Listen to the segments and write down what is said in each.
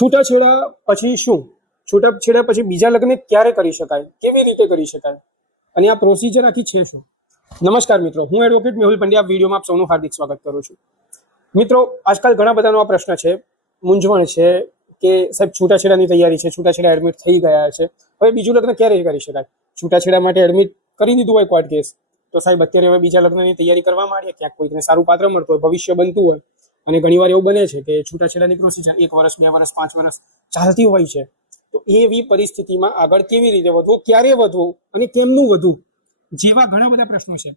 છૂટાછેડા પછી શું? છૂટાછેડા પછી બીજા લગ્ન ક્યારે કરી શકાય, કેવી રીતે કરી શકાય અને આ પ્રોસિજર આખી છે શું? નમસ્કાર મિત્રો, હું એડવોકેટ મેહુલ પંડ્યા વિડીયોમાં આપ સૌનું હાર્દિક સ્વાગત કરું છું. મિત્રો, આજકાલ ઘણા બધાનો આ પ્રશ્ન છે, મૂંઝવણ છે કે સાહેબ છૂટાછેડાની તૈયારી છે, છૂટાછેડા એડમિટ થઈ ગયા છે, હવે બીજું લગ્ન ક્યારે કરી શકાય? છૂટાછેડા માટે એડમિટ કરી દીધું હોય કોર્ટ કેસ, તો સાહેબ અત્યારે હવે બીજા લગ્નની તૈયારી કરવા માંડીએ, ક્યાંક કોઈને સારું પાત્ર મળતું હોય, ભવિષ્ય બનતું હોય, અને ઘણીવાર એવું બને છે કે છૂટાછેડાની પ્રોસિજર 1 વર્ષ 2 વર્ષ 5 વર્ષ ચાલતી હોય છે. તો એવી પરિસ્થિતિમાં આગળ કેવી રીતે વધવું, ક્યારે વધવું અને કેમનું વધવું, જેવા ઘણા બધા પ્રશ્નો છે.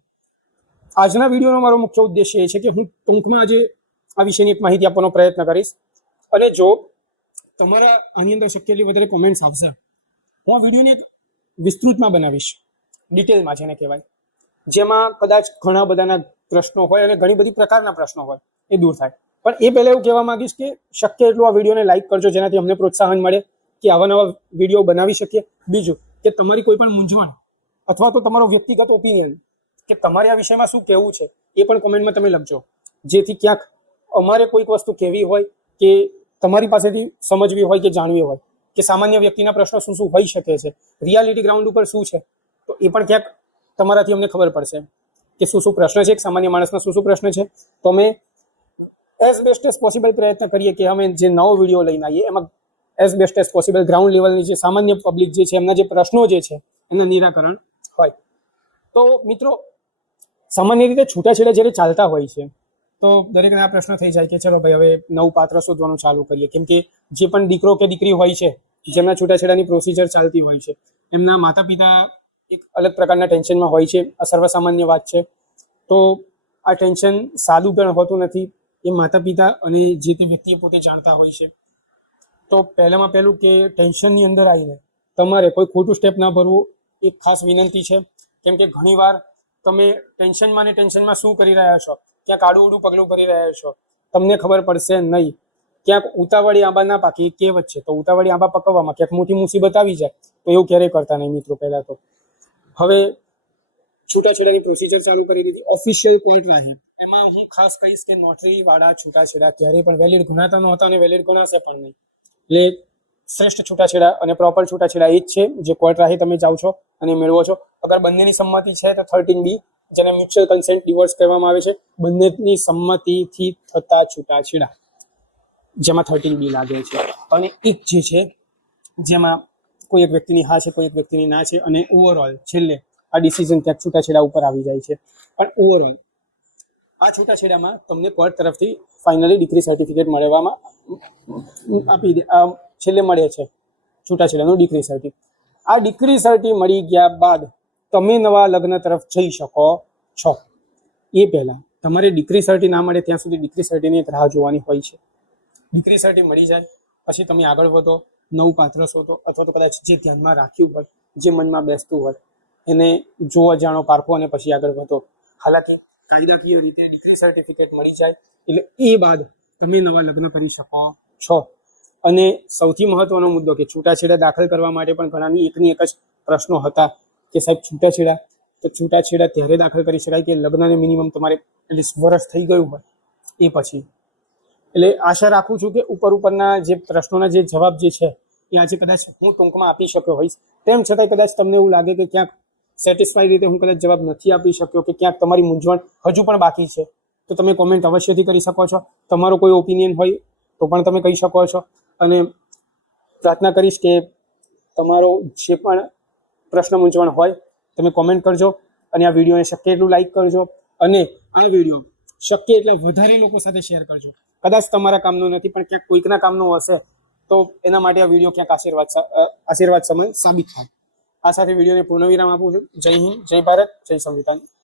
આજના વિડીયોનો મારો મુખ્ય ઉદ્દેશ્ય એ છે કે હું ટૂંકમાં આજે આ વિષયની એક માહિતી આપવાનો પ્રયત્ન કરીશ. અને જો તમારા આની અંદર શક્ય એટલી વધારે કોમેન્ટ્સ આવશે, હું આ વિડીયોને વિસ્તૃતમાં બનાવીશ, ડિટેલમાં જેને કહેવાય, જેમાં કદાચ ઘણા બધાના પ્રશ્નો હોય અને ઘણી બધી પ્રકારના પ્રશ્નો હોય એ દૂર થાય. પણ એ પહેલા એવું કહેવા માંગીશ કે શક્ય એટલું આ વિડીયોને લાઈક કરજો, જેનાથી અમને પ્રોત્સાહન મળે કે આવા નવા વિડીયો બનાવી શકીએ. બીજું કે તમારી કોઈ પણ મૂંઝવણ અથવા તો તમારો વ્યક્તિગત ઓપિનિયન કે તમારે આ વિષયમાં શું કહેવું છે એ પણ કોમેન્ટમાં તમે લખજો, જેથી ક્યાંક અમારે કોઈક વસ્તુ કહેવી હોય કે તમારી પાસેથી સમજવી હોય કે જાણવી હોય કે સામાન્ય વ્યક્તિના પ્રશ્નો શું શું હોઈ શકે છે, રિયાલિટી ગ્રાઉન્ડ ઉપર શું છે, તો એ પણ ક્યાંક તમારાથી અમને ખબર પડશે કે શું શું પ્રશ્ન છે, એક સામાન્ય માણસના શું શું પ્રશ્ન છે. તો અમે એઝ બેસ્ટ એઝ પોસિબલ પ્રયત્ન કરીએ કે અમે જે નવો વિડીયો લઈને આવીએ એમાં as best as possible ground લેવલની જે સામાન્ય પબ્લિક જે છે, એમના જે પ્રશ્નો જે છે એમના નિરાકરણ હોય. તો મિત્રો, સામાન્ય રીતે છૂટાછેડા જ્યારે ચાલતા હોય છે તો દરેકને આ પ્રશ્ન થઈ જાય કે ચલો ભાઈ હવે નવું પાત્ર શોધવાનું ચાલુ કરીએ, કેમ કે જે પણ દીકરો કે દીકરી હોય છે જેમના છૂટાછેડાની પ્રોસિજર ચાલતી હોય છે, એમના માતા પિતા એક અલગ પ્રકારના ટેન્શનમાં હોય છે. આ સર્વસામાન્ય વાત છે. તો આ ટેન્શન સાદું પણ હોતું નથી, એ માતા પિતા અને જે તે વ્યક્તિએ પોતે જાણતા હોય છે. તો પહેલામાં પહેલું કે ટેન્શનની અંદર આવીને તમારે કોઈ ખોટું સ્ટેપ ના ભરવું એક ખાસ વિનંતી છે. કેમ કે ઘણીવાર તમે ટેન્શનમાં ને ટેન્શનમાં શું કરી રહ્યા છો, ક્યાંક આડું ઊડું પગલું કરી રહ્યા છો, તમને ખબર પડશે નહીં. ક્યાંક ઉતાવળી આંબા ના પાકી કહેવત છે, તો ઉતાવળી આંબા પકવવામાં ક્યાંક મોટી મુસીબત આવી જાય, તો એવું ક્યારેય કરતા નહીં મિત્રો. પહેલા તો હવે છૂટાછેડાની પ્રોસિજર ચાલુ કરી દીધી, ઓફિશિયલ કોર્ટ રહે, એમાં હું ખાસ કહીશ કે નોટરી વાળા છૂટાછેડા ક્યારેય પણ વેલિડ ગણાતા નહોતા અને વેલિડ ગણાશે પણ નહીં. એટલે શ્રેષ્ઠ છૂટાછેડા અને પ્રોપર છૂટાછેડા એ જ છે જે કોર્ટ રાહે તમે જાઓ છો અને મેળવો છો. અગર બંનેની સંમતિ છે તો 13B, જેને મ્યુચ્યુઅલ કન્સેન્ટ ડિવોર્સ કહેવામાં આવે છે, બંનેની સંમતિથી થતા છૂટાછેડા, જેમાં 13B લાગે છે. અને એક જે છે જેમાં કોઈ એક વ્યક્તિની હા છે, કોઈ એક વ્યક્તિની ના છે, અને ઓવરઓલ છેલ્લે આ ડિસિઝન ક્યાંક છૂટાછેડા ઉપર આવી જાય છે. પણ ઓવરઓલ આ છૂટાછેડામાં તમને કોર્ટ તરફથી ફાઇનલી ડિગ્રી સર્ટિફિકેટ મળવામાં છેલ્લે મળે છે છૂટાછેડાનું ડિગ્રી સર્ટિ. આ ડિગ્રી સર્ટિ મળી ગયા બાદ તમે નવા લગ્ન તરફ જઈ શકો છો. એ પહેલા તમારે ડિગ્રી સર્ટિ ના મળે ત્યાં સુધી ડિગ્રી સર્ટિની એક રાહ જોવાની હોય છે. ડિગ્રી સર્ટિ મળી જાય પછી તમે આગળ વધો, નવું પાત્ર શોધો, અથવા તો કદાચ જે ધ્યાનમાં રાખ્યું હોય, જે મનમાં બેસતું હોય એને જોવો, જાણો, પારખો અને પછી આગળ વધો. હાલાકી કાયદાકીય રીતે ડિગ્રી સર્ટિફિકેટ મળી જાય એટલે એ બાદ તમે નવા લગ્ન કરી શકો છો. અને સૌથી મહત્વનો મુદ્દો કે છૂટાછેડા દાખલ કરવા માટે પણ ઘણાની એકની એક જ પ્રશ્નો હતા કે સાહેબ છૂટાછેડા, તો છૂટાછેડા ત્યારે દાખલ કરી શકાય કે લગ્નને મિનિમમ તમારે એટલીસ્ટ વર્ષ થઈ ગયું હોય એ પછી. એટલે આશા રાખું છું કે ઉપરના જે પ્રશ્નોના જે જવાબ જે છે એ આજે કદાચ હું ટૂંકમાં આપી શક્યો હોઈશ. તેમ છતાંય કદાચ તમને એવું લાગે કે ક્યાંક સેટિસ્ફાઈ રીતે હું કદાચ જવાબ નથી આપી શક્યો કે ક્યાંક તમારી મૂંઝવણ હજુ પણ બાકી છે, તો તમે કોમેન્ટ અવશ્યથી કરી શકો છો. તમારો કોઈ ઓપિનિયન હોય તો પણ તમે કહી શકો છો. અને પ્રાર્થના કરીશ કે તમારો જે પણ પ્રશ્ન મૂંઝવણ હોય તમે કોમેન્ટ કરજો અને આ વિડીયોને શક્ય એટલું લાઈક કરજો અને આ વિડીયો શક્ય એટલા વધારે લોકો સાથે શેર કરજો. કદાચ તમારા કામનો નથી પણ ક્યાંક કોઈકના કામનો હશે તો એના માટે આ વિડીયો ક્યાંક આશીર્વાદ સમય સાબિત થાય. આ સાથે વિડીયોને પૂર્ણ વિરામ આપું છું. જય હિન્દ, જય ભારત, જય સંવિધાન.